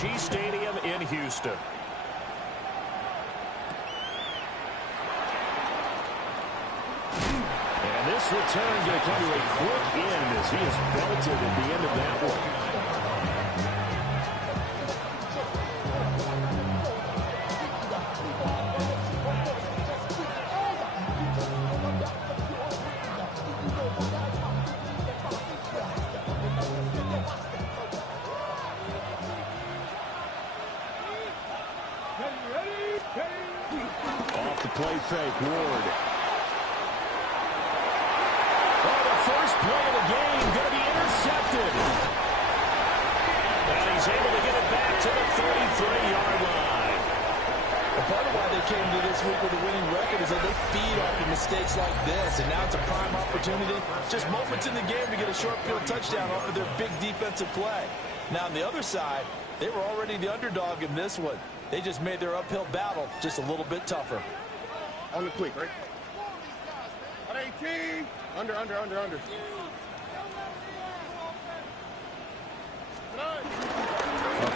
G Stadium in Houston. And this return going to come to a quick end as he is belted at the end of that one. Off the play fake, Ward. Oh, the first play of the game going to be intercepted. And he's able to get it back to the 33-yard line. A part of why they came to this week with a winning record is that they feed off of mistakes like this, and now it's a prime opportunity. Just moments in the game to get a short field touchdown off of their big defensive play. Now on the other side, they were already the underdog in this one. They just made their uphill battle just a little bit tougher. On the quick, right? At 18. Under. Our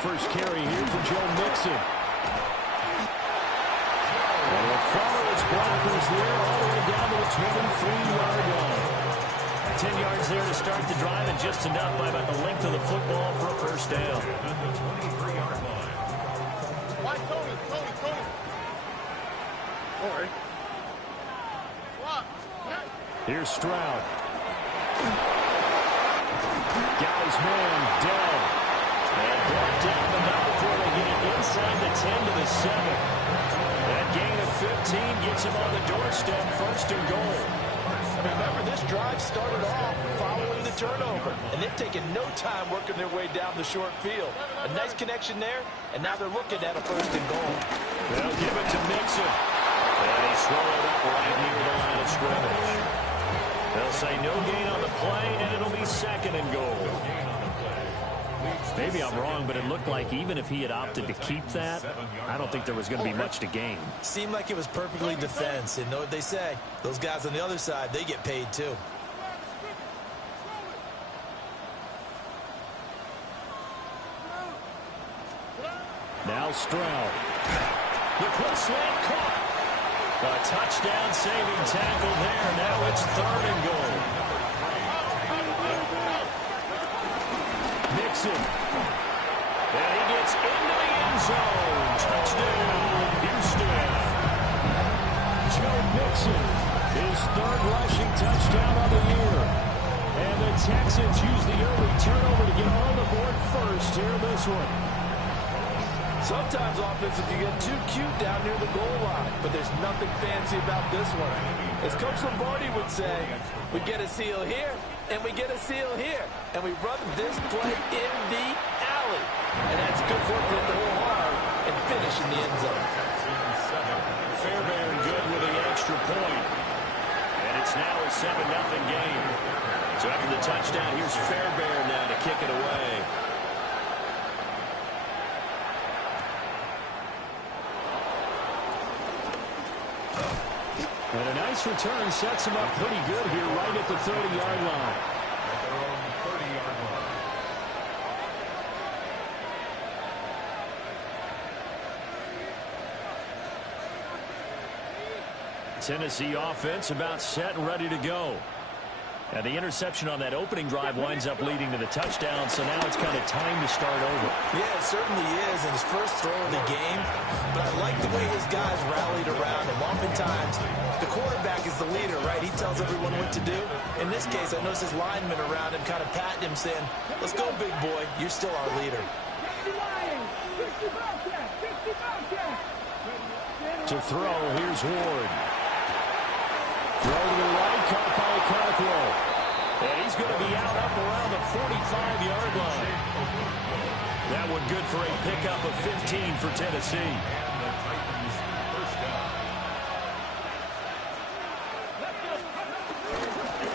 first carry here for Joe Mixon. And he'll follow his blockers there all the way down to the 23-yard line. 10 yards there to start the drive, and just enough by about the length of the football for a first down. Tony. All right. Here's Stroud. Guy's man, Dell. And brought down the number 4. They get it inside the 10 to the 7. That gain of 15 gets him on the doorstep, first and goal. Remember, this drive started off following the turnover, and they've taken no time working their way down the short field. A nice connection there, and now they're looking at a first and goal. They'll give it to Mixon. And he's swallowed up right near the line of scrimmage. They'll say no gain on the play, and it'll be second and goal. Maybe I'm wrong, but it looked like even if he had opted to keep that, I don't think there was going to be much to gain. Seemed like it was perfectly defense, and know what they say. Those guys on the other side, they get paid too. Now Stroud. The quick slant caught. A touchdown saving tackle there. Now it's third and goal. Mixon. And he gets into the end zone. Touchdown, Houston. Joe Mixon, his third rushing touchdown of the year. And the Texans use the early turnover to get on the board first here in this one. Sometimes offensive can get too cute down near the goal line, but there's nothing fancy about this one. As Coach Lombardi would say, we get a seal here, and we get a seal here, and we run this play in the alley. And that's good work to hit the hole hard and finish in the end zone. Fairbairn good with the extra point. And it's now a 7-0 game. So after the touchdown, here's Fairbairn now to kick it away. And a nice return sets him up pretty good here right at the 30-yard line. Tennessee offense about set and ready to go. And the interception on that opening drive winds up leading to the touchdown, so now it's kind of time to start over. Yeah, it certainly is in his first throw of the game, but I like the way his guys rallied around him. Oftentimes, the quarterback is the leader, right? He tells everyone what to do. In this case, I noticed his linemen around him kind of patting him, saying, let's go, big boy. You're still our leader. To throw, here's Ward. Throw to the right, caught by Cockrell. And he's going to be out up around the 45-yard line. That one good for a pickup of 15 for Tennessee.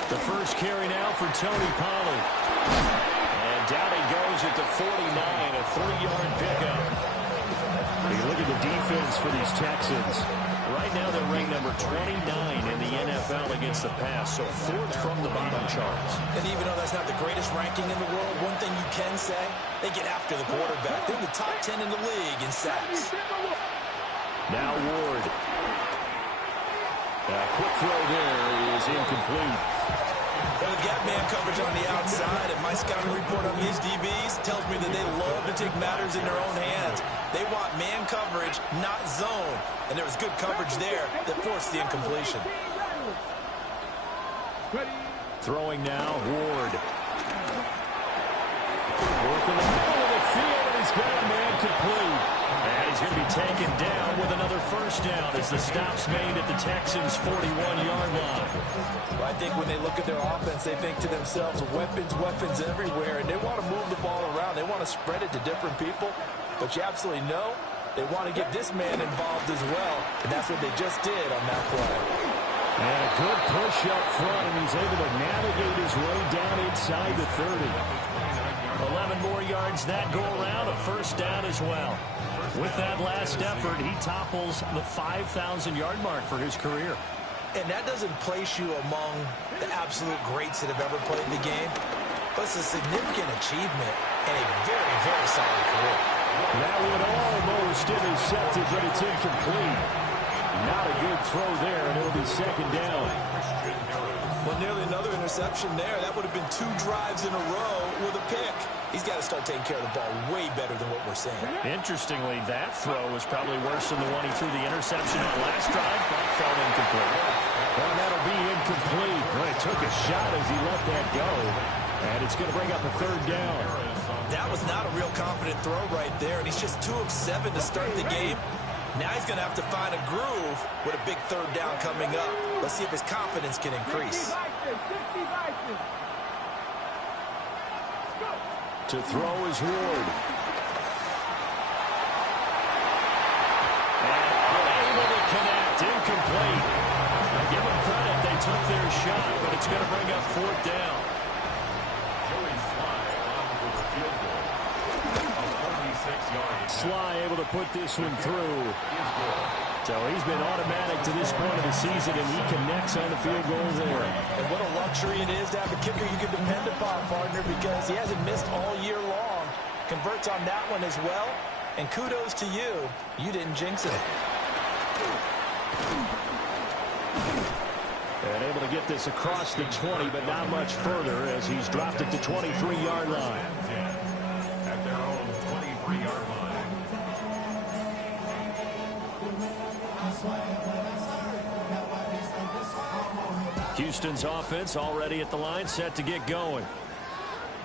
The first carry now for Tony Pollard. And down he goes at the 49, a 3-yard pickup. You look at the defense for these Texans. Right now they're ranked number 29 in the NFL against the pass, so fourth from the bottom, Charles. And even though that's not the greatest ranking in the world, one thing you can say, they get after the quarterback. They're in the top 10 in the league in sacks. Now Ward. A quick throw there is incomplete. Well, they've got man coverage on the outside, and my scouting report on these DBs tells me that they love to take matters in their own hands. They want man coverage, not zone. And there was good coverage there that forced the incompletion. Throwing now, Ward. Working the middle of the field, and he's got a man complete. And he's going to be taken down with another first down as the stop's made at the Texans' 41-yard line. Well, I think when they look at their offense, they think to themselves, weapons, weapons everywhere, and they want to move the ball around. They want to spread it to different people. But you absolutely know they want to get this man involved as well, and that's what they just did on that play. And a good push up front, and he's able to navigate his way down inside the 30. 11 more yards that go around, a first down as well. With that last effort, he topples the 5,000-yard mark for his career. And that doesn't place you among the absolute greats that have ever played the game, but it's a significant achievement and a very, very solid career. That one almost intercepted, but it's incomplete. Not a good throw there, and it'll be second down. Well, nearly another interception there. That would have been 2 drives in a row with a pick. He's got to start taking care of the ball way better than what we're saying. Interestingly, that throw was probably worse than the one he threw the interception on last drive, but fell incomplete. Well, that'll be incomplete. Well, he took a shot as he let that go, and it's going to bring up a third down. That was not a real confident throw right there, and he's just 2 of 7 to start the game. Now he's going to have to find a groove with a big third down coming up. Let's see if his confidence can increase. To throw is Ward. And unable to connect. Incomplete. I give them credit. They took their shot, but it's going to bring up fourth down. Sly able to put this one through. So he's been automatic to this point of the season, and he connects on the field goal there. And what a luxury it is to have a kicker you can depend upon, partner, because he hasn't missed all year long. Converts on that one as well. And kudos to you. You didn't jinx it. And able to get this across the 20, but not much further as he's dropped it to 23-yard line. At their own 23-yard line. Houston's offense already at the line, set to get going.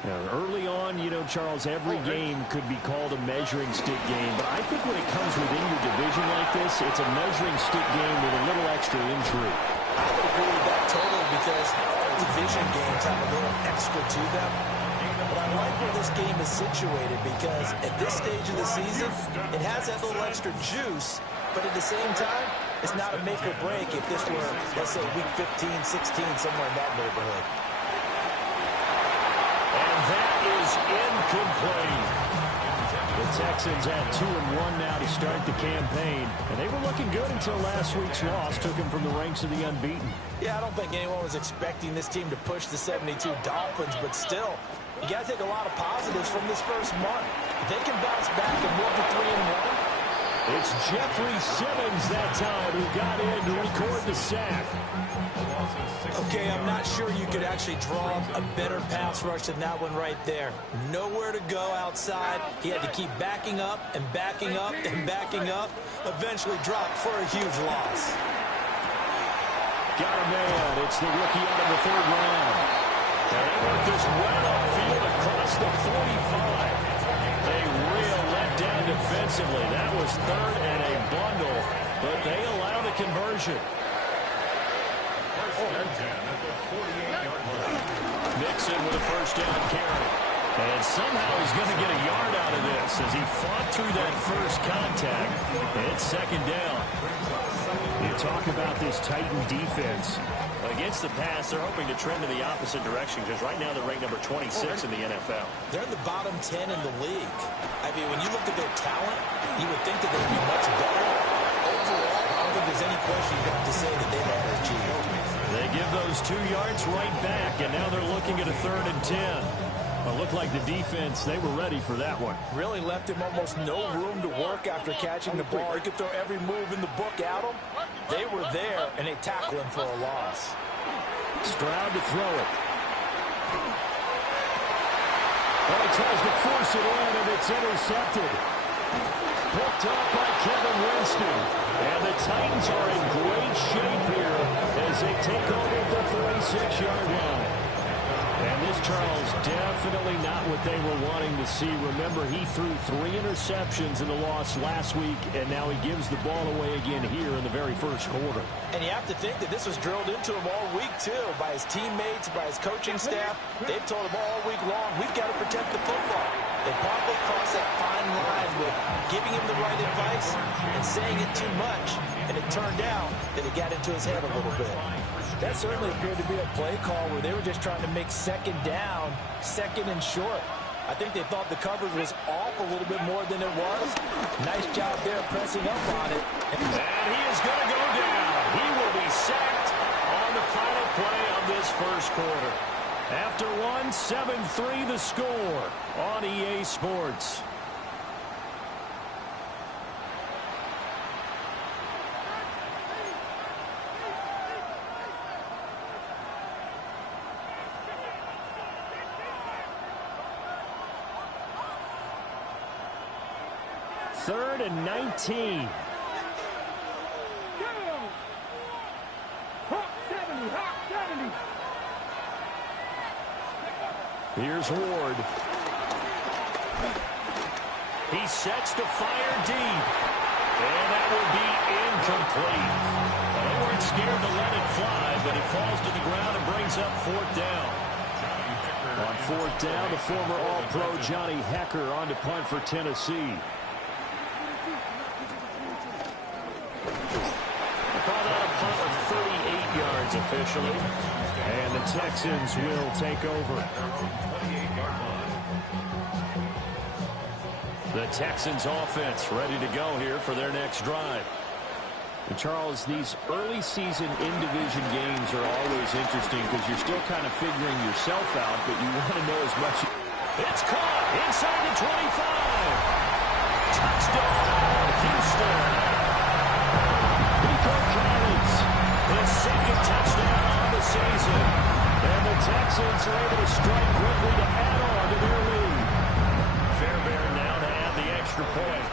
Now, early on, you know, Charles, every game could be called a measuring stick game, but I think when it comes within your division like this, it's a measuring stick game with a little extra intrigue. I would agree with that totally because all division games have a little extra to them. But I like where this game is situated because at this stage of the season, it has that little extra juice, but at the same time, it's not a make or break if this were, let's say, week 15, 16, somewhere in that neighborhood. And that is incomplete. The Texans have 2-1 now to start the campaign, and they were looking good until last week's loss took them from the ranks of the unbeaten. Yeah, I don't think anyone was expecting this team to push the 72 Dolphins, but still, you got to take a lot of positives from this first month. If they can bounce back and move to 3-1, it's Jeffrey Simmons that time who got in to record the sack. Okay, I'm not sure you could actually draw a better pass rush than that one right there. Nowhere to go outside. He had to keep backing up and backing up and backing up. Eventually dropped for a huge loss. Got a man. It's the rookie out of the third round. And they work this well upfield across the 45. A real letdown defensively. That was third and a bundle, but they allow the conversion. Mixon with a first down carry. And somehow he's going to get a yard out of this as he fought through that first contact. It's second down. you talk about this Titan defense. Against the pass, they're hoping to trend in the opposite direction because right now they're ranked number 26 in the NFL. They're in the bottom 10 in the league. I mean, when you look at their talent, you would think that they'd be much better. Overall, I don't think there's any question you have to say that they've overachieved. They give those 2 yards right back, and now they're looking at a 3rd and 10. It looked like the defense, they were ready for that one. Really left him almost no room to work after catching the ball. He could throw every move in the book at him. They were there, and they tackled him for a loss. Stroud to throw it. Well, he tries to force it in, and it's intercepted. Picked up by Kevin Winston. And the Titans are in great shape here as they take over at the 46-yard line. And this, Charles, definitely not what they were wanting to see. Remember, he threw 3 interceptions in the loss last week, and now he gives the ball away again here in the very first quarter. And you have to think that this was drilled into him all week, too, by his teammates, by his coaching staff. They've told him all week long, we've got to protect the football. They probably crossed that fine line with giving him the right advice and saying it too much, and it turned out that it got into his head a little bit. That certainly appeared to be a play call where they were just trying to make 2nd down, 2nd and short. I think they thought the coverage was off a little bit more than it was. Nice job there pressing up on it. And he is going to go down. He will be sacked on the final play of this first quarter. After 7-3 the score on EA Sports. Third and 19. Here's Ward. He sets to fire deep. And that will be incomplete. Well, they weren't scared to let it fly, but it falls to the ground and brings up 4th down. On 4th down, the former All-Pro Johnny Hekker on to punt for Tennessee. Call that a punt of 38 yards officially. And the Texans will take over. The Texans offense ready to go here for their next drive. And Charles, these early season in-division games are always interesting because you're still kind of figuring yourself out, but you want to know as much. It's caught inside the 25. Touchdown, Houston. His 2nd touchdown on the season. And the Texans are able to strike quickly to add on to their lead. Fairbairn now to add the extra point.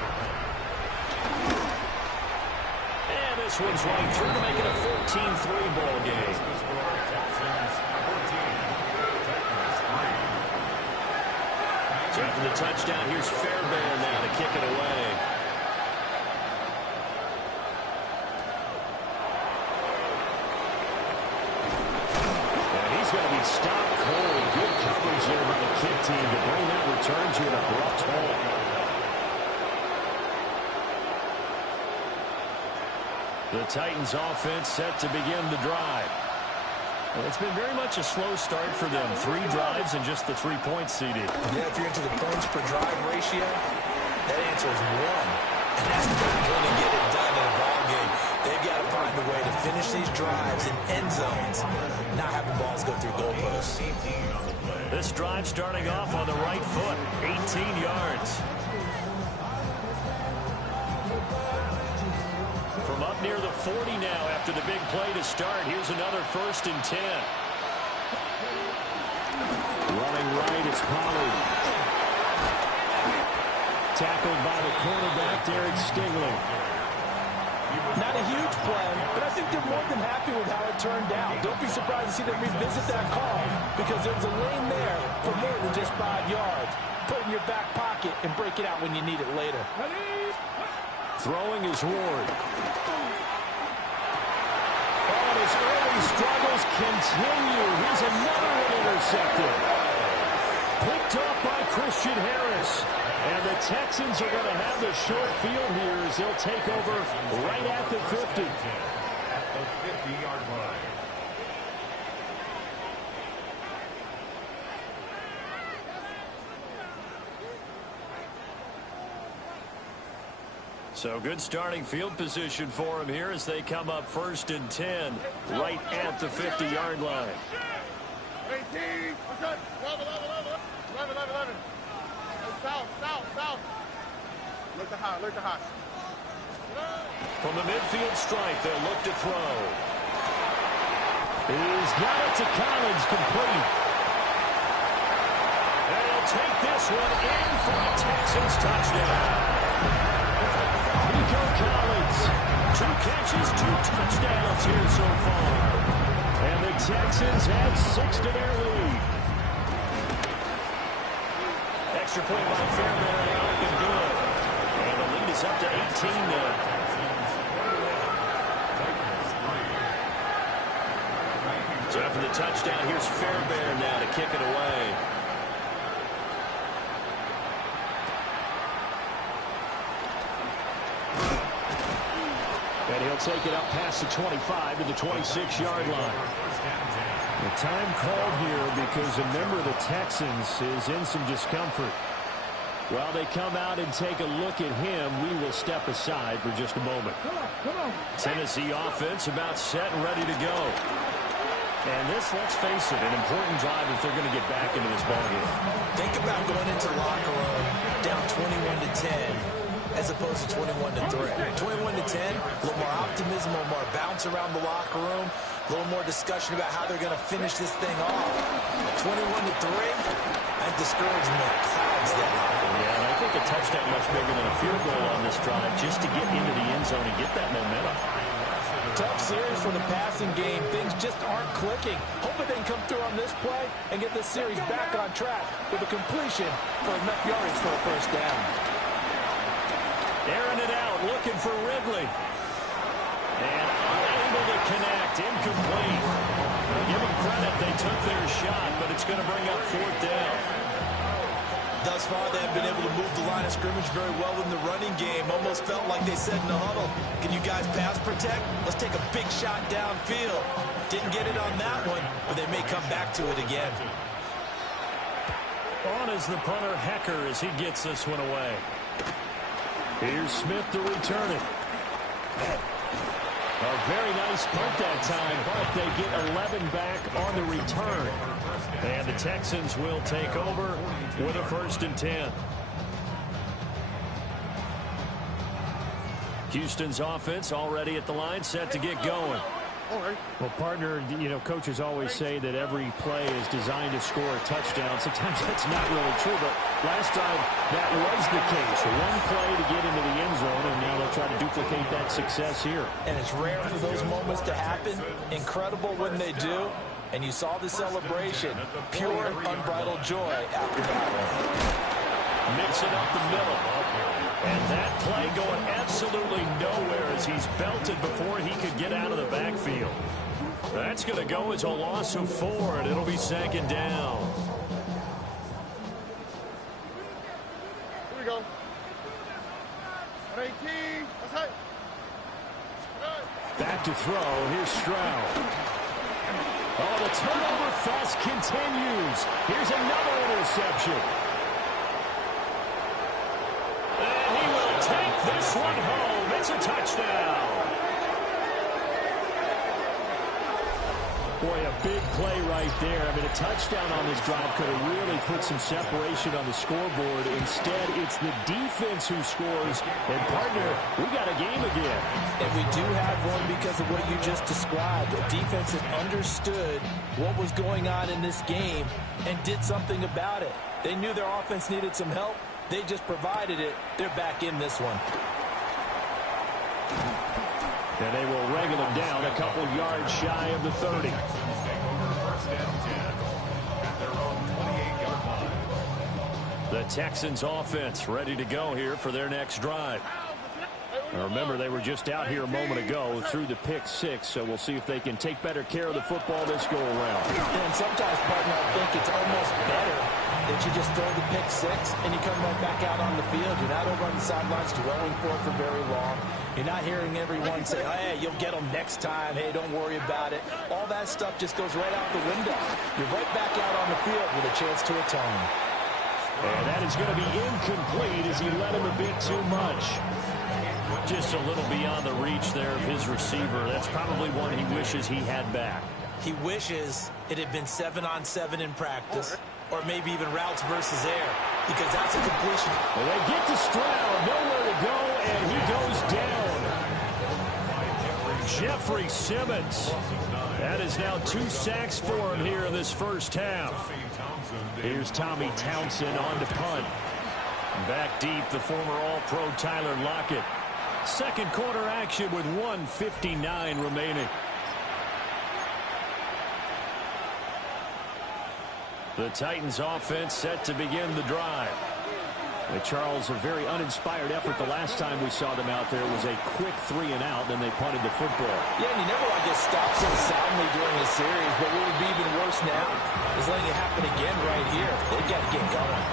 And this one's right through to make it a 14-3 ball game. So after the touchdown, here's Fairbairn now to kick it away. Going to be stopped cold. Good coverage there by the kick team to bring that return to an abrupt halt. The Titans offense set to begin the drive. Well, it's been very much a slow start for them. 3 drives and just the 3-point CD. Yeah, if you're into the points per drive ratio, that answer is 1. And that's not going to get it done in a ball game. They've got to find a way to finish these drives in end zones, not having balls go through goalposts. This drive starting off on the right foot, 18 yards. From up near the 40 now after the big play to start. Here's another 1st and 10. Running right, it's Pollard. Tackled by the cornerback, Derek Stingley. Not a huge play, but I think they're more than happy with how it turned out. Don't be surprised to see them revisit that call because there's a lane there for more than just 5 yards. Put it in your back pocket and break it out when you need it later. Throwing is Ward. And his early struggles continue. Here's another one intercepted. Picked up by Christian Harris. And the Texans are going to have the short field here as they'll take over right at the 50. 50-yard line. So good starting field position for him here as they come up 1st and 10 right at the 50-yard line. 18. What's up? 11. South. Look to high. From the midfield stripe, they'll look to throw. He's got it to Collins, complete. And he'll take this one in for a Texans touchdown. Nico Collins, 2 catches, 2 touchdowns here so far. And the Texans add 6 to their lead. Extra point by Fairbairn, up and good. And the lead is up to 18 now. So after the touchdown, here's Fairbairn now to kick it away. And he'll take it up past the 25 to the 26-yard line. The time called here because a member of the Texans is in some discomfort. While they come out and take a look at him, we will step aside for just a moment. Tennessee offense about set and ready to go. And this, let's face it, an important drive if they're going to get back into this ballgame. Think about going into the locker room down 21-10 as opposed to 21-3. 21-10, a little more optimism, a little more bounce around the locker room, a little more discussion about how they're going to finish this thing off. 21-3, that discouragement clouds that locker room. Yeah, and I think a touchdown much bigger than a field goal on this drive just to get into the end zone and get that momentum. Tough series for the passing game. Things just aren't clicking. Hoping they can come through on this play and get this series back on track with a completion for enough yardage for a first down. Airing it out, looking for Ridley. And unable to connect, incomplete. Give them credit, they took their shot, but it's going to bring up 4th down. Thus far, they have been able to move the line of scrimmage very well in the running game. Almost felt like they said in the huddle, can you guys pass protect? Let's take a big shot downfield. Didn't get it on that one, but they may come back to it again. On is the punter, Hecker, as he gets this one away. Here's Smith to return it. A very nice punt that time, but they get 11 back on the return. And the Texans will take over with a 1st and 10. Houston's offense already at the line, set to get going. Well, partner, you know, coaches always say that every play is designed to score a touchdown. Sometimes that's not really true, but last time that was the case. One play to get into the end zone, and now they'll try to duplicate that success here. And it's rare for those moments to happen. Incredible when they do. And you saw the celebration. Pure, unbridled joy after that one. Mix it up the middle. And that play going absolutely nowhere as he's belted before he could get out of the backfield. That's going to go as a loss of 4, and it'll be 2nd down. Here we go. 18. That's right. Back to throw. Here's Stroud. Oh, the turnover fest continues. Here's another interception. And he will take this one home. It's a touchdown. Boy, a big play right there. I mean, a touchdown on this drive could have really put some separation on the scoreboard. Instead, it's the defense who scores. And, partner, we got a game again. And we do have one because of what you just described. The defense that understood what was going on in this game and did something about it. They knew their offense needed some help. They just provided it. They're back in this one. And they will wrangle him down a couple yards shy of the 30. The Texans offense ready to go here for their next drive. Now remember, they were just out here a moment ago through the pick 6, so we'll see if they can take better care of the football this go around. And sometimes, partner, I think it's almost better that you just throw the pick 6 and you come right back out on the field. You're not over on the sidelines dwelling for it for very long. You're not hearing everyone say, hey, you'll get them next time. Hey, don't worry about it. All that stuff just goes right out the window. You're right back out on the field with a chance to atone. And that is going to be incomplete as he let him a bit too much. Just a little beyond the reach there of his receiver. That's probably one he wishes he had back. He wishes it had been 7-on-7 in practice, or maybe even routes versus air, because that's a completion. Well, they get to Stroud, nowhere to go, and he goes down. Jeffrey Simmons. That is now 2 sacks for him here in this first half. Here's Tommy Townsend on to punt. Back deep, the former All-Pro Tyler Lockett. Second quarter action with 1:59 remaining. The Titans offense set to begin the drive. Charles, a very uninspired effort the last time we saw them out there was a quick 3-and-out, then they punted the football. Yeah, and you never want to get stopped so soundly during the series, but what would be even worse now is letting it happen again right here. They've got to get going.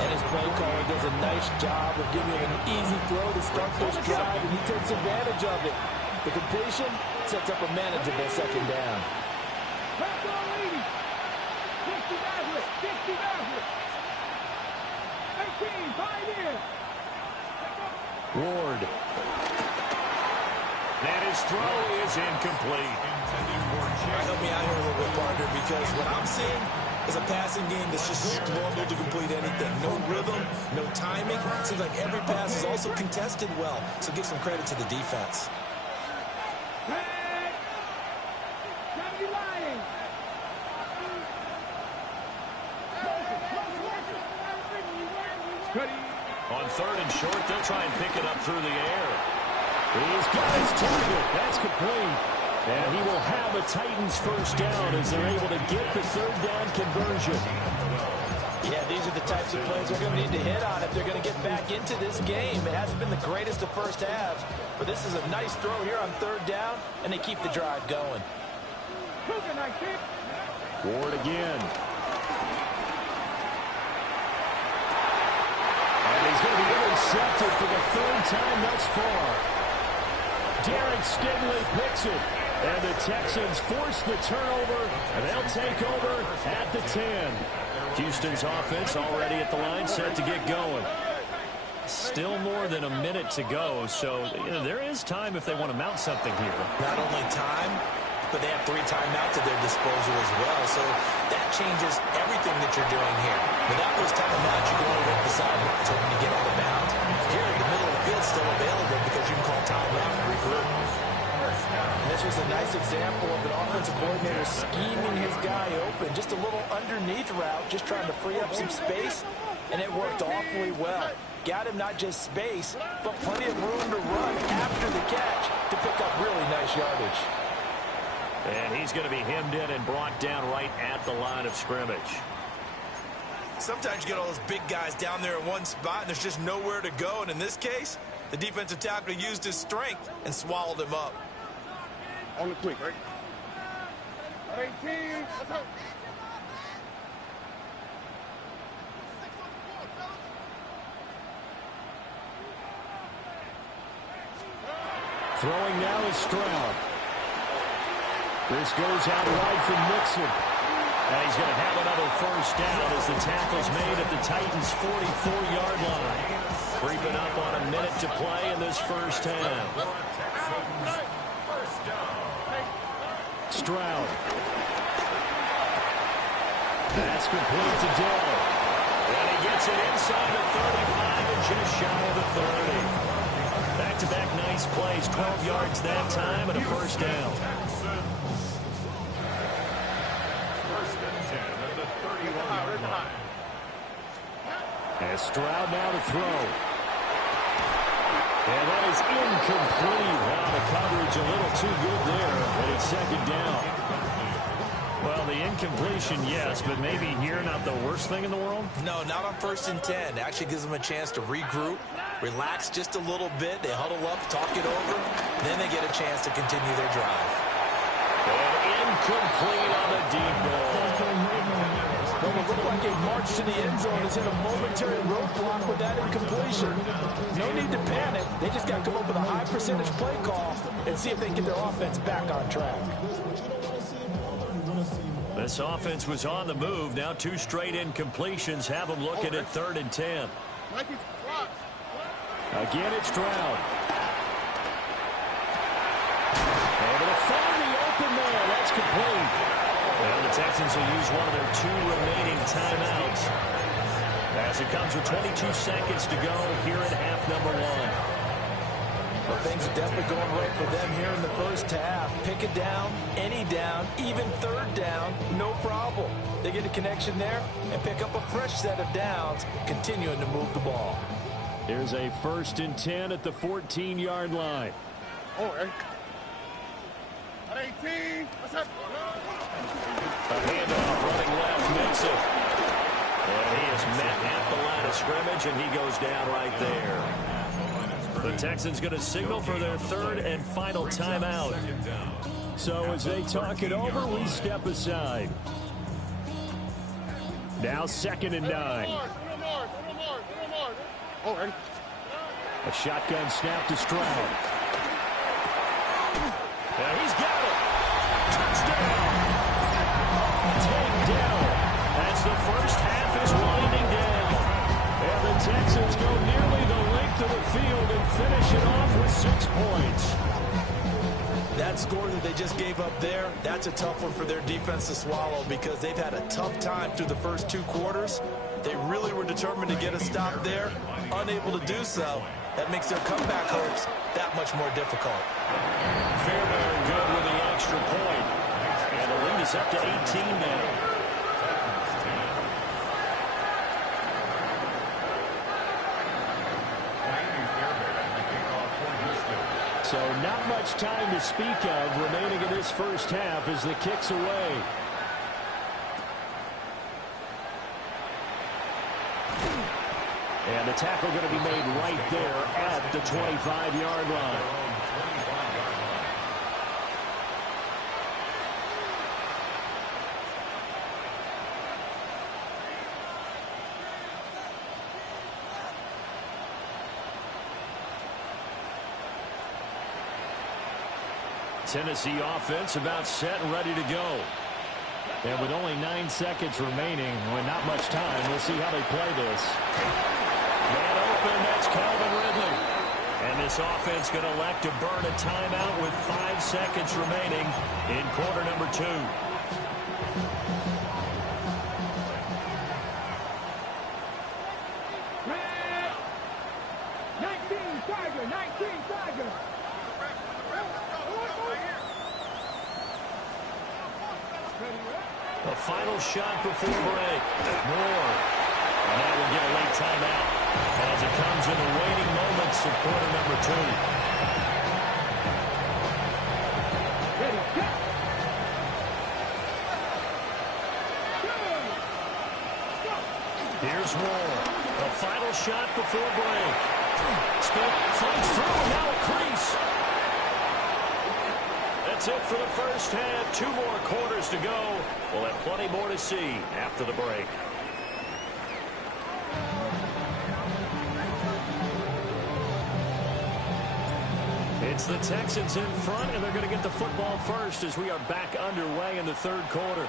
And his play caller does a nice job of giving him an easy throw to start this drive, and he takes advantage of it. The completion sets up a manageable second down. Ward. And his throw is incomplete. Help me out here a little bit, partner, because what I'm seeing is a passing game that's just struggled to complete anything. No rhythm, no timing. Seems like every pass is also contested well, so give some credit to the defense. On third and short, they'll try and pick it up through the air. He's got his target. That's complete. And he will have a Titans first down as they're able to get the third down conversion. Yeah, these are the types of plays they're going to need to hit on if they're going to get back into this game. It hasn't been the greatest of first halves, but this is a nice throw here on third down, and they keep the drive going. Ward again. He's going to be intercepted for the third time thus far. Derek Stingley picks it. And the Texans force the turnover, and they'll take over at the 10. Houston's offense already at the line, set to get going. Still more than a minute to go, so there is time if they want to mount something here. Not only time, but they have 3 timeouts at their disposal as well, so that changes everything that you're doing here. Without those timeouts, you're going to rip the sidelines, hoping to get out of bounds. Here, the middle of the field is still available because you can call timeout and regroup. And this was a nice example of an offensive coordinator scheming his guy open. Just a little underneath route, just trying to free up some space, and it worked awfully well. Got him not just space, but plenty of room to run after the catch to pick up really nice yardage. And he's going to be hemmed in and brought down right at the line of scrimmage. Sometimes you get all those big guys down there in one spot, and there's just nowhere to go. And in this case, the defensive tackle used his strength and swallowed him up. On the quick, right? 18. Throwing now is Stroud. This goes out wide for Mixon. And he's going to have another first down as the tackle's made at the Titans' 44-yard line. Creeping up on a minute to play in this first half. Stroud. That's complete to Dell. And he gets it inside the 35 and just shy of the 30. Back-to-back nice plays, 12 yards that time and a first down. First and 10 at the 31-yard line. And Stroud now to throw. And that is incomplete. Wow, the coverage a little too good there. And it's second down. Well, the incompletion, yes, but maybe here not the worst thing in the world? No, not on first and 10. Actually gives them a chance to regroup, relax just a little bit. They huddle up, talk it over, then they get a chance to continue their drive. And incomplete on the deep ball. Number What looked like a march to the end zone has hit a momentary roadblock with that incompletion. No need to panic. They just got to come up with a high percentage play call and see if they can get their offense back on track. This offense was on the move. Now 2 straight incompletions have them looking at 3rd and 10. Again, it's Stroud. Able to find the open man. That's complete. Well, the Texans will use one of their 2 remaining timeouts as it comes with 22 seconds to go here in half number 1. Well, things are definitely going right for them here in the first half. Pick it down, any down, even 3rd down, no problem. They get a connection there and pick up a fresh set of downs, continuing to move the ball. Here's a 1st and 10 at the 14-yard line. All right. At 18. What's up? A handoff running left makes it. And he is met at the line of scrimmage, and he goes down right there. The Texans going to signal for their 3rd and final timeout. So as they talk it over, we step aside. Now 2nd and 9. All right. A shotgun snap to Stroud. Now he's got it. Touchdown. Take down as the first half is winding down. And the Texans go nearly the length of the field and finish it off with 6 points. That score that they just gave up there, that's a tough one for their defense to swallow because they've had a tough time through the first 2 quarters. They really were determined to get a stop there, unable to do so. That makes their comeback hopes that much more difficult. Fairbairn good with the extra point. And the lead is up to 18 now. So not much time to speak of remaining in this first half as the kick's away. And the tackle going to be made right there at the 25-yard line. Tennessee offense about set and ready to go. And with only 9 seconds remaining, with not much time, we'll see how they play this. Man open, that's Calvin Ridley. And this offense going to elect to burn a timeout with 5 seconds remaining in quarter number 2. A final shot before break. Moore. And that will get a late timeout as it comes in the waning moments of quarter number 2. Here's Moore. A final shot before break. Smith fights through. Now a crease. That's it for the first half. 2 more quarters to go. We'll have plenty more to see after the break. It's the Texans in front, and they're going to get the football first as we are back underway in the 3rd quarter.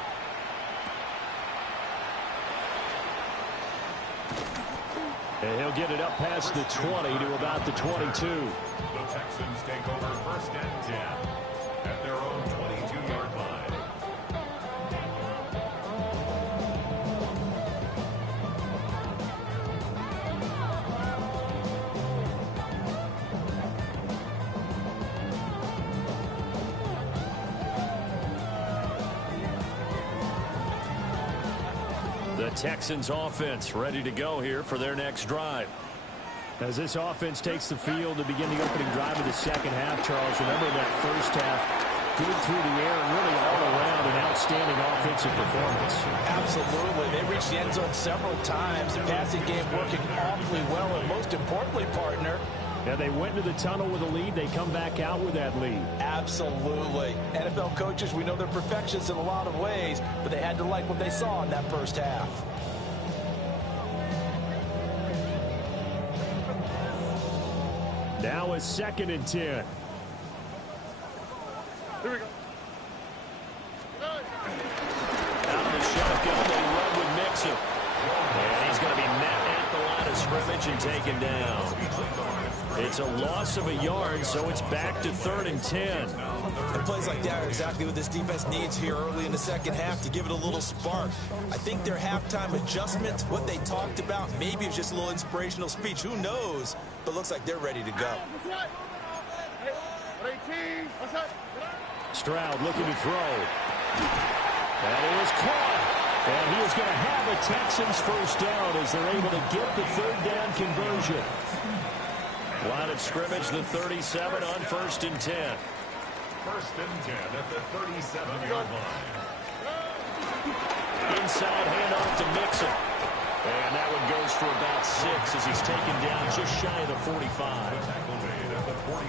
And he'll get it up past the 20 to about the 22. The Texans take over 1st and 10 at their own 22-yard line. The Texans offense ready to go here for their next drive. As this offense takes the field to begin the opening drive of the second half, Charles, remember that first half, good through the air and really all around an outstanding offensive performance. Absolutely. They reached the end zone several times. The passing game working awfully well, and most importantly, partner, Yeah, they went into the tunnel with a lead. They come back out with that lead. Absolutely. NFL coaches, we know they're perfectionists in a lot of ways, but they had to like what they saw in that first half. Now a 2nd and 10. Here we go. Out of the shotgun, they run with Mixon. And he's going to be met at the line of scrimmage and taken down. It's a loss of a yard, so it's back to 3rd and 10. And plays like that are exactly what this defense needs here early in the second half to give it a little spark. I think their halftime adjustment, what they talked about, maybe it was just a little inspirational speech. Who knows? But looks like they're ready to go. Stroud looking to throw. That is caught. And he is going to have a Texans first down as they're able to get the 3rd down conversion. Line of scrimmage, the 37 on 1st and 10. 1st and 10 at the 37-yard line. Inside handoff to Mixon. And that one goes for about 6 as he's taken down just shy of the 45.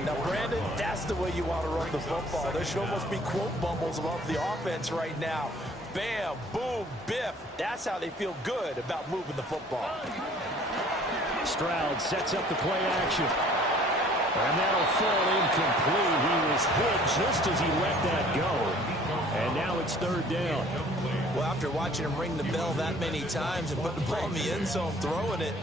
Now, Brandon, that's the way you want to run the football. There should almost be quote bubbles above the offense right now. Bam, boom, biff. That's how they feel good about moving the football. Stroud sets up the play action. And that'll fall incomplete. He was hit just as he let that go. And now it's 3rd down. Well, after watching him ring the bell that many times and put the ball in the end zone, throwing it,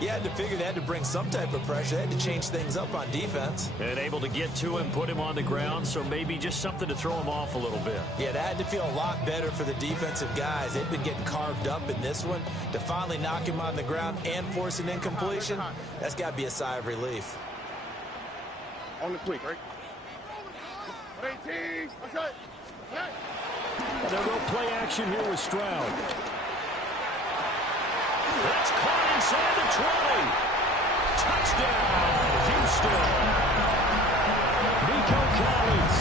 you had to figure they had to bring some type of pressure. They had to change things up on defense. And able to get to him, put him on the ground, so maybe just something to throw him off a little bit. Yeah, that had to feel a lot better for the defensive guys. They've been getting carved up in this one. To finally knock him on the ground and force an incompletion, that's got to be a sigh of relief. On the quick, right? 18. Okay. They'll go play action here with Stroud. That's caught inside the 20. Touchdown, Houston. Nico Collins,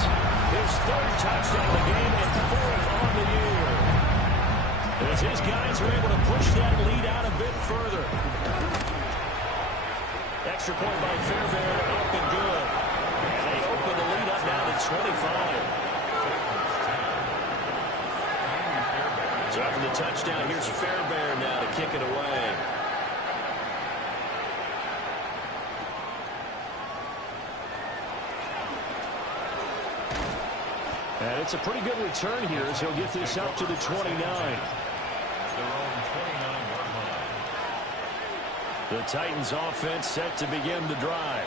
His 3rd touchdown of the game and 4th on the year. As his guys are able to push that lead out a bit further. Extra point by Fairbairn, up and good. And they open the lead up now to 25. So after the touchdown, here's Fairbairn now to kick it away. and it's a pretty good return here as he'll get this up to the 29. The Titans offense set to begin the drive.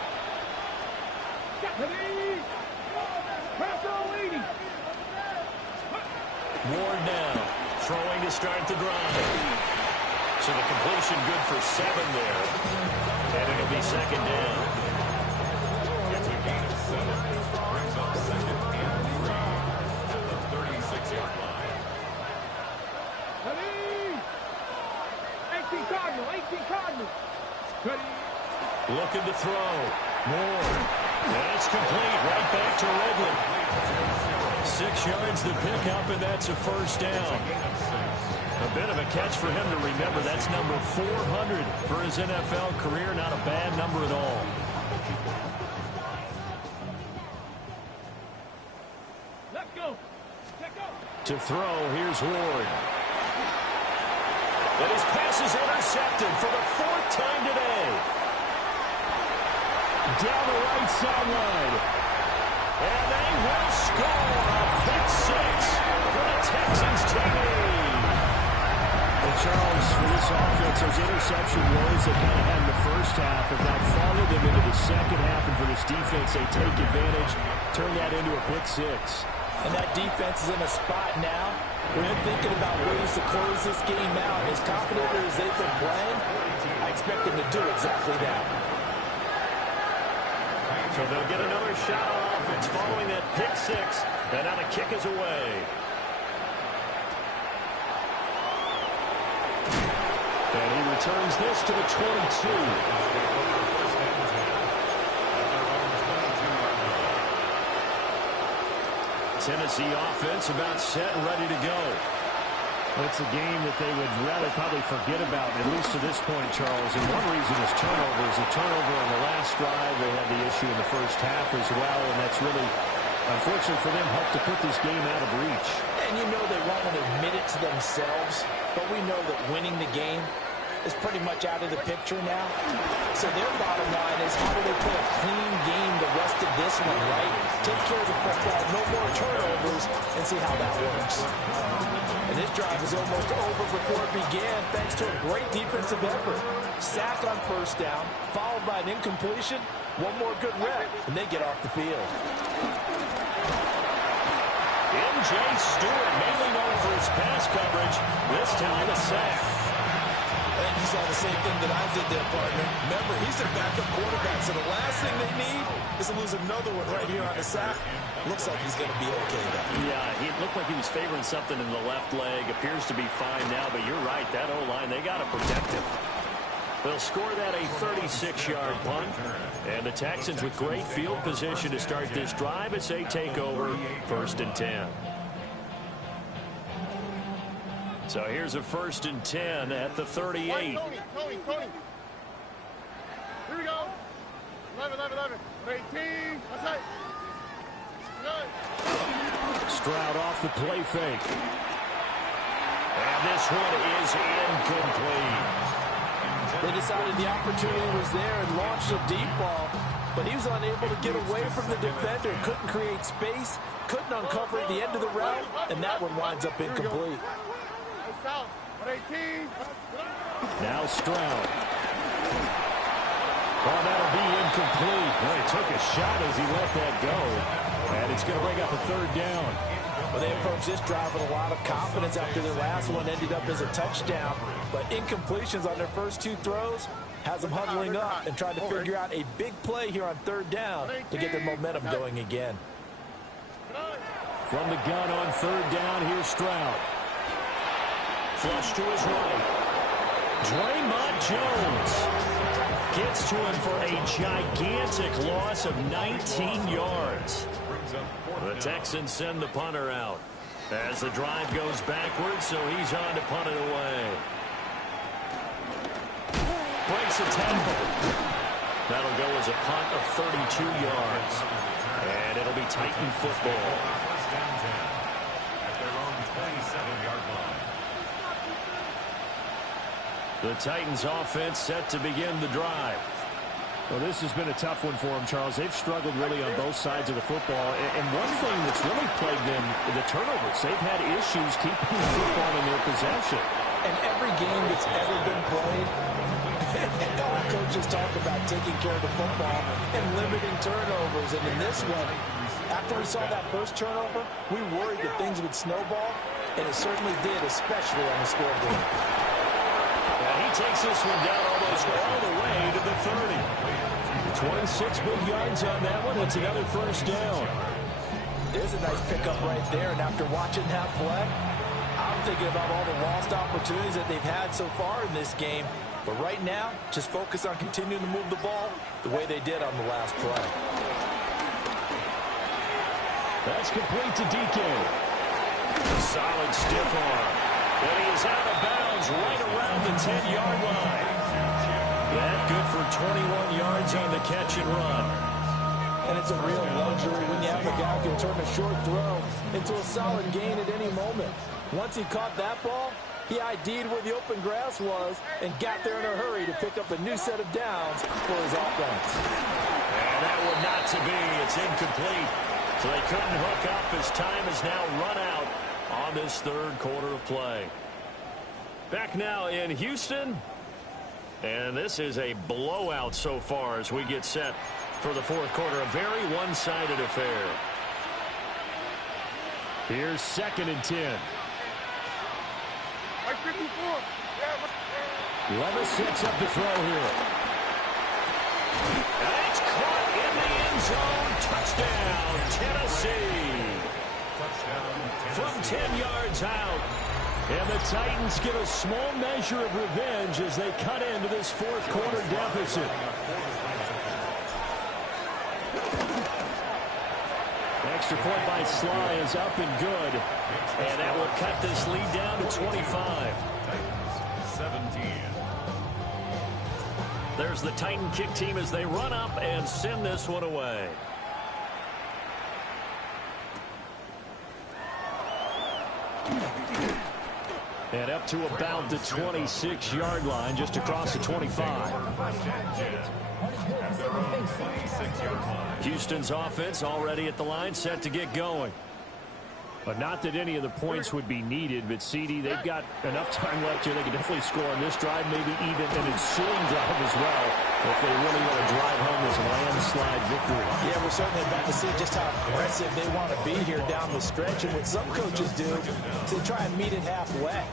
Ward now throwing to start the drive. So the completion good for 7 there. And it'll be 2nd down. It's a gain of 7. Brings up 2nd and 3 at the 36-yard line. 18 Cardinals. Looking to throw. Moore. And it's complete. Right back to Ridley. 6 yards to pick up, and that's a first down. A bit of a catch for him to remember. That's number 400 for his NFL career. Not a bad number at all. Let's go. To throw, here's Ward. And his pass is intercepted for the 4th time today. Down the right sideline. And they will score a pick 6 for the Texans team. Well, Charles, for this offense, those interception woes that kind of had in the first half have now followed them into the second half. And for this defense, they take advantage, turn that into a pick 6. And that defense is in a spot now where they're thinking about ways to close this game out. As confident as they've been playing, I expect them to do exactly that. So they'll get another shot on offense following that pick 6. And now the kick is away. And he returns this to the 22. Tennessee offense about set and ready to go. Well, it's a game that they would rather probably forget about, at least to this point, Charles. And one reason is turnovers. A turnover on the last drive. They had the issue in the first half as well, and that's really, unfortunately for them, helped to put this game out of reach. And you know they won't admit it to themselves, but we know that winning the game is pretty much out of the picture now. So their bottom line is, how do they play a clean game the rest of this one, right? Take care of the football, no more turnovers, and see how that works. And this drive is almost over before it began, thanks to a great defensive effort. Sack on first down, followed by an incompletion, one more good rep, and they get off the field. M.J. Stewart, mainly known for his pass coverage, this time a sack. I think you saw the same thing that I did there, partner. Remember, he's their backup quarterback, so the last thing they need is to lose another one right here on the sack. Looks like he's going to be okay, though. Yeah, it looked like he was favoring something in the left leg. Appears to be fine now, but you're right. That O-line, they got to protect him. They'll score that a 36-yard punt. And the Texans with great field position to start this drive as they take over 1st and 10. So here's a 1st and 10 at the 38. Tony. Here we go. 11. 18. That's right. Good. Stroud off the play fake. And this one is incomplete. They decided the opportunity was there and launched a deep ball, but he was unable to get away from the defender. Couldn't create space, couldn't uncover at the end of the route, and that one winds up incomplete. Now Stroud. Oh, that'll be incomplete. Well, he took a shot as he let that go, and it's going to bring up a 3rd down. Well, they approached this drive with a lot of confidence after their last one ended up as a touchdown. But incompletions on their first 2 throws has them huddling up and trying to figure out a big play here on 3rd down to get their momentum going again. From the gun on 3rd down, here's Stroud. Flush to his right. Draymond Jones gets to him for a gigantic loss of 19 yards. The Texans send the punter out as the drive goes backwards, so he's on to punt it away. Breaks a tackle. That'll go as a punt of 32 yards. And it'll be Titan football. At their own 27-yard line. The Titans offense set to begin the drive. Well, this has been a tough one for them, Charles. They've struggled really on both sides of the football. And one thing that's really plagued them, the turnovers. They've had issues keeping the football in their possession. And every game that's ever been played, all coaches talk about taking care of the football and limiting turnovers. And in this one, after we saw that first turnover, we worried that things would snowball, and it certainly did, especially on the scoreboard. And he takes this one down almost all the way to the 30. 26 big yards on that one. It's another 1st down. There's a nice pickup right there, and after watching that play, I'm thinking about all the lost opportunities that they've had so far in this game. But right now, just focus on continuing to move the ball the way they did on the last play. That's complete to DK. Solid stiff arm. And he is out of bounds right around the 10-yard line. That good for 21 yards on the catch and run. And it's a real luxury when you have a guy who can turn a short throw into a solid gain at any moment. Once he caught that ball, he ID'd where the open grass was and got there in a hurry to pick up a new set of downs for his offense. And that one not to be. It's incomplete. So they couldn't hook up as time has now run out on this 3rd quarter of play. Back now in Houston. And this is a blowout so far as we get set for the 4th quarter. A very one-sided affair. Here's 2nd and 10. Levis sets up the throw here. And it's caught in the end zone. Touchdown, Tennessee. From 10 yards out. And the Titans get a small measure of revenge as they cut into this 4th quarter deficit. extra point by Sly is up and good. And that will cut this lead down to 25. 17. There's the Titan kick team as they run up and send this one away. And up to about the 26-yard line, just across the 25. Houston's offense already at the line, set to get going. But not that any of the points would be needed, but CD, they've got enough time left here. They can definitely score on this drive, maybe even an ensuing drive as well, if they really want to drive home this landslide victory. Yeah, we're certainly about to see just how aggressive they want to be here down the stretch. And what some coaches do is they try and meet it halfway,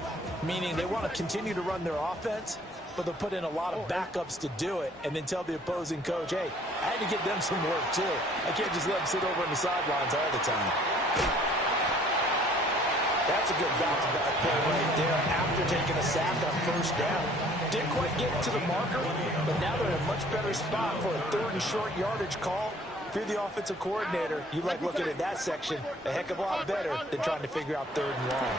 meaning they want to continue to run their offense, but they'll put in a lot of backups to do it and then tell the opposing coach, hey, I had to get them some work too. I can't just let them sit over on the sidelines all the time. That's a good bounce back play right there after taking a sack on first down. Didn't quite get it to the marker, but now they're in a much better spot for a third and short yardage call. If you're the offensive coordinator, you like looking at that section a heck of a lot better than trying to figure out third and long.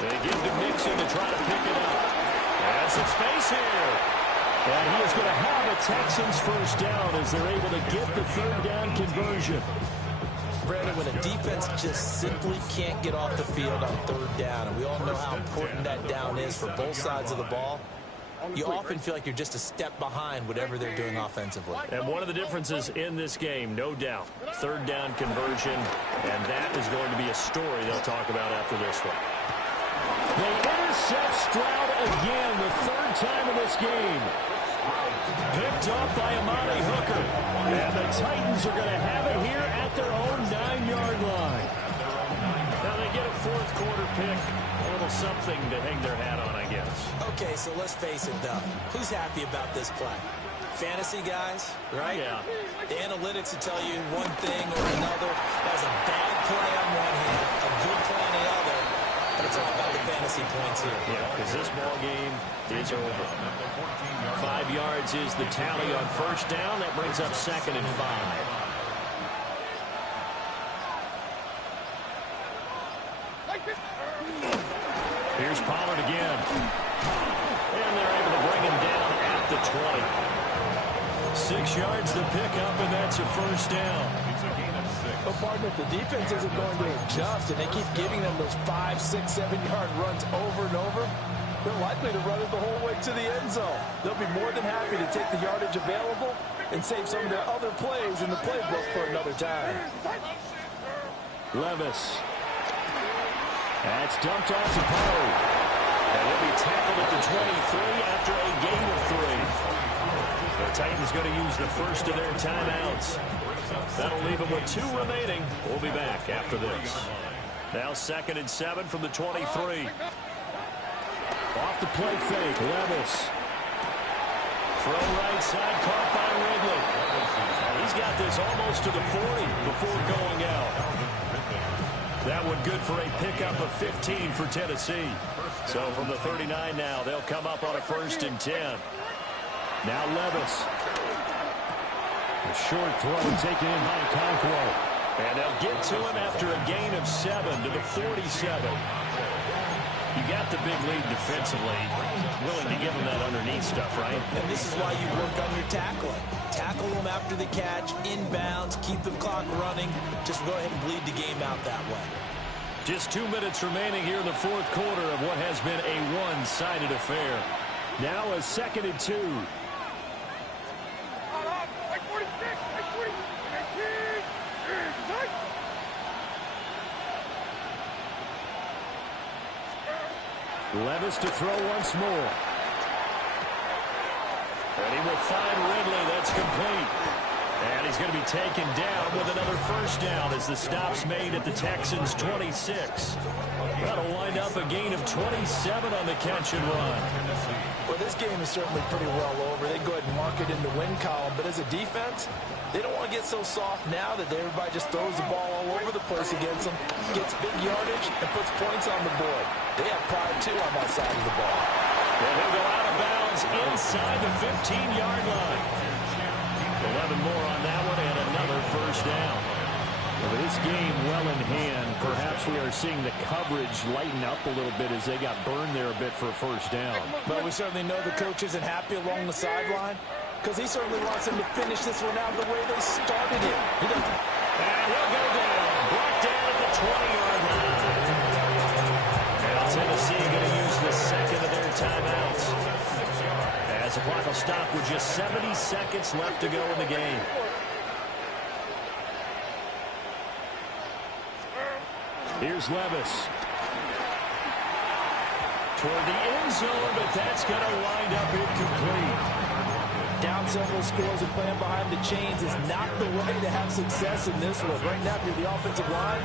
They give to Mixon to try to pick it up. And some space here. And he is going to have a Texans first down as they're able to get the third down conversion. Brandon, when a defense just simply can't get off the field on third down, and we all know how important that down is for both sides of the ball, you often feel like you're just a step behind whatever they're doing offensively. And one of the differences in this game, no doubt, third down conversion, and that is going to be a story they'll talk about after this one. They intercept Stroud again, the third time in this game. Picked off by Amani Hooker. And the Titans are going to have it here at their own 9-yard line. Now they get a fourth quarter pick. A little something to hang their hat on, I guess. Okay, so let's face it, though. Who's happy about this play? Fantasy guys, right? Yeah. The analytics will tell you one thing or another. That's a bad play on one hand, a good play on the other. But it's all about the fantasy points here. Yeah, because this ball game is over. 5 yards is the tally on first down. That brings up 2nd and 5. Here's Pollard again. And they're able to bring him down at the 20. 6 yards the pickup, and that's a first down. But, partner, if the defense isn't going to adjust and they keep giving them those 5, 6, 7-yard runs over and over, they're likely to run it the whole way to the end zone. They'll be more than happy to take the yardage available and save some of their other plays in the playbook for another time. Levis. That's dumped off to Pollard. And he'll be tackled at the 23 after a gain of 3. The Titans going to use the first of their timeouts. That'll leave them with 2 remaining. We'll be back after this. Now 2nd and 7 from the 23. Off the play fake, Levis. Throw right side, caught by Ridley. He's got this almost to the 40 before going out. That one good for a pickup of 15 for Tennessee. So from the 39 now, they'll come up on a 1st and 10. Now Levis. A short throw taken in by Conquo. And they'll get to him after a gain of 7 to the 47. You got the big lead defensively. Willing to give them that underneath stuff, right? And this is why you work on your tackling. Tackle them after the catch, inbounds, keep the clock running. Just go ahead and bleed the game out that way. Just 2 minutes remaining here in the fourth quarter of what has been a one-sided affair. Now a 2nd and 2. Levis to throw once more. And he will find Ridley. That's complete. And he's going to be taken down with another first down as the stop's made at the Texans' 26. That'll wind up a gain of 27 on the catch and run. Well, this game is certainly pretty well over. They go ahead and mark it in the win column. But as a defense, they don't want to get so soft now that everybody just throws the ball all over the place against them, gets big yardage, and puts points on the board. They have pride, too, on that side of the ball. And he'll go out of bounds inside the 15-yard line. 11 more on that one and another first down. With this game well in hand, perhaps we are seeing the coverage lighten up a little bit as they got burned there a bit for a first down. But we certainly know the coach isn't happy along the sideline because he certainly wants them to finish this one out the way they started it. And he'll go down. Brought down at the 20-yard line. And Tennessee going to use the second of their timeouts. As the clock will stop with just 70 seconds left to go in the game. Here's Levis. Toward the end zone, but that's going to wind up incomplete. Down several scores and playing behind the chains is not the way to have success in this one. Right now, if you're the offensive line,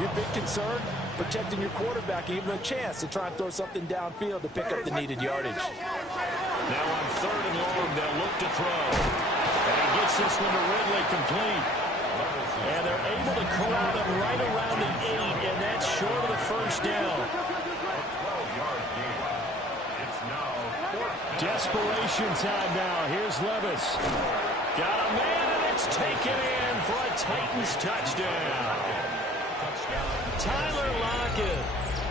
your big concern, protecting your quarterback, and even a chance to try and throw something downfield to pick up the needed yardage. Now on 3rd and long, they'll look to throw. And he gets this one to Ridley complete. And they're able to corral him right around the 8, and that's short of the first down. Desperation time now. Here's Levis. Got a man, and it's taken in for a Titans touchdown. Tyler Lockett,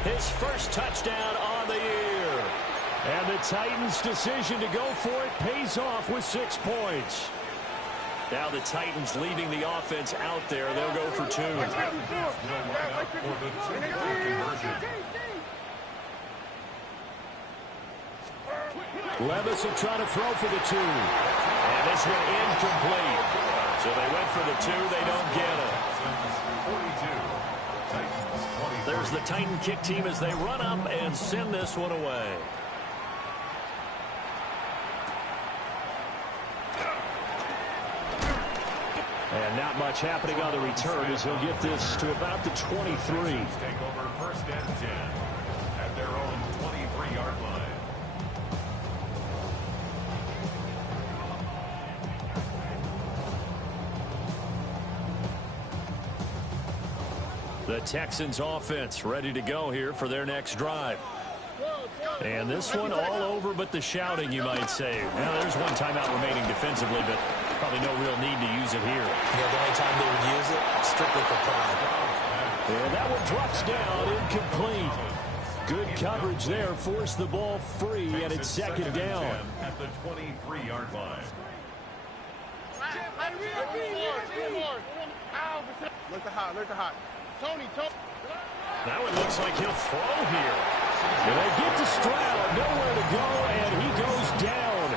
his first touchdown on the year. And the Titans' decision to go for it pays off with 6 points. Now the Titans leaving the offense out there. They'll go for 2. Levis will try to throw for the 2. And this one incomplete. So they went for the 2. They don't get it. There's the Titan kick team as they run up and send this one away. And not much happening on the return as he'll get this to about the 23. Take over 1st and 10 at their own 23-yard line. The Texans offense ready to go here for their next drive. And this one all over but the shouting, you might say. Now, there's one timeout remaining defensively, but probably no real need to use it here. Yeah, the only time they would use it, strictly for pride. And that one drops down, incomplete. Good coverage there, forced the ball free, and it's 2nd down. At the 23-yard line. Look to hot. Tony. That one looks like he'll throw here. And they get to Stroud, nowhere to go, and he goes down.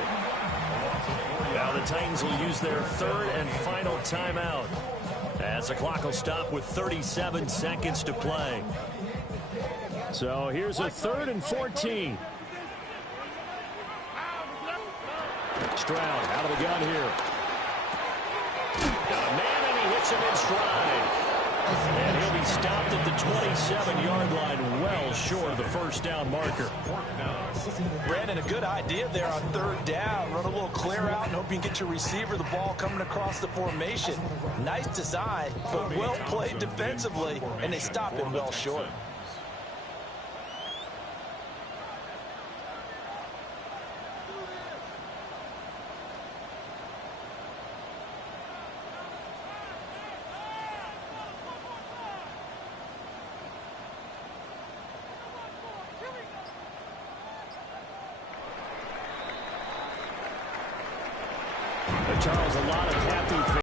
Now the Titans will use their 3rd and final timeout as the clock will stop with 37 seconds to play. So here's a 3rd and 14. Stroud out of the gun here. Got a man, and he hits him in stride. And he'll be stopped at the 27-yard line, well short of the first down marker. Brandon, a good idea there on 3rd down. Run a little clear out and hope you can get your receiver the ball coming across the formation. Nice design, but well played defensively, and they stop him well short. Charles, a lot of happy